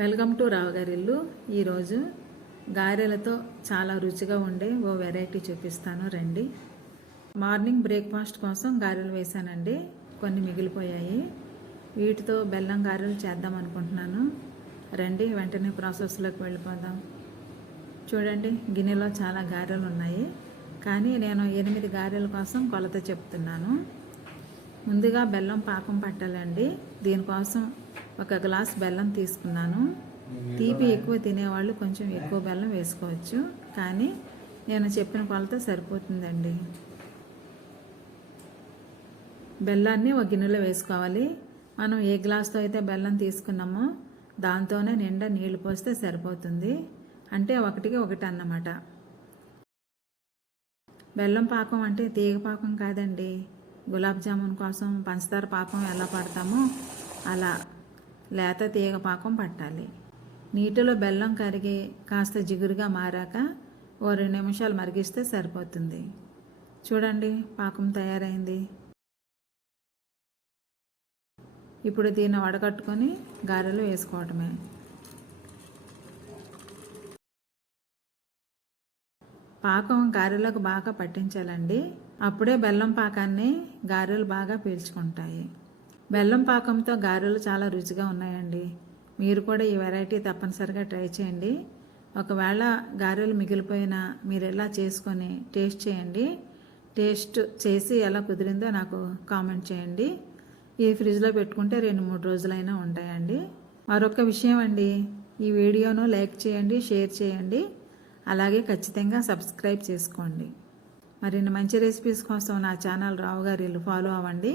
Welcome to రావు ఈరోజు గారెలతో చాలా రుచిగా ఉండే ఓ వెరైటీ చూపిస్తాను. రండి. మార్నింగ్ బ్రేక్ఫాస్ట్ కోసం గారెలు వేశానండి. కొన్ని మిగిలిపోయాయి. వీటితో బెల్లం గారెలు చేద్దాం అనుకుంటున్నాను. రండి వెంటనే ప్రాసెస్లోకి వెళ్ళిపోదాం. చూడండి గిన్నెలో చాలా గారెలు ఉన్నాయి. కానీ నేను ఎనిమిది గారెల కోసం కొలత చెప్తున్నాను. ముందుగా బెల్లం పాకం పట్టాలండి. దీనికోసం ఒక గ్లాస్ బెల్లం తీసుకున్నాను. తీపి ఎక్కువ తినేవాళ్ళు కొంచెం ఎక్కువ బెల్లం వేసుకోవచ్చు. కానీ నేను చెప్పిన కొలత సరిపోతుందండి. బెల్లాన్ని ఒక గిన్నెలో వేసుకోవాలి. మనం ఏ గ్లాస్తో అయితే బెల్లం తీసుకున్నామో దాంతోనే నిండా నీళ్ళు పోస్తే సరిపోతుంది. అంటే ఒకటికి ఒకటి అన్నమాట. బెల్లం పాకం అంటే తీగ పాకం కాదండి. గులాబ్ జామున్ కోసం పంచదార పాకం ఎలా పడతామో అలా. లేత తీగ పాకం పట్టాలి. నీటిలో బెల్లం కరిగి కాస్త జిగురుగా మారాక ఓ రెండు నిమిషాలు మరిగిస్తే సరిపోతుంది. చూడండి పాకం తయారైంది. ఇప్పుడు దీన్ని వడకట్టుకొని గారెలు వేసుకోవటమే. పాకం గారెలకు బాగా పట్టించాలండి. అప్పుడే బెల్లం పాకాన్ని గారెలు బాగా పీల్చుకుంటాయి. బెల్లం పాకంతో గారెలు చాలా రుచిగా ఉన్నాయండి. మీరు కూడా ఈ వెరైటీ తప్పనిసరిగా ట్రై చేయండి. ఒకవేళ గారెలు మిగిలిపోయినా మీరు ఎలా చేసుకొని టేస్ట్ చేయండి. టేస్ట్ చేసి ఎలా కుదిరిందో నాకు కామెంట్ చేయండి. ఈ ఫ్రిడ్జ్లో పెట్టుకుంటే రెండు మూడు రోజులైనా ఉంటాయండి. మరొక విషయం అండి ఈ వీడియోను లైక్ చేయండి షేర్ చేయండి. అలాగే ఖచ్చితంగా సబ్స్క్రైబ్ చేసుకోండి. మరిన్ని మంచి రెసిపీస్ కోసం నా ఛానల్ రావు గారి ఫాలో అవ్వండి.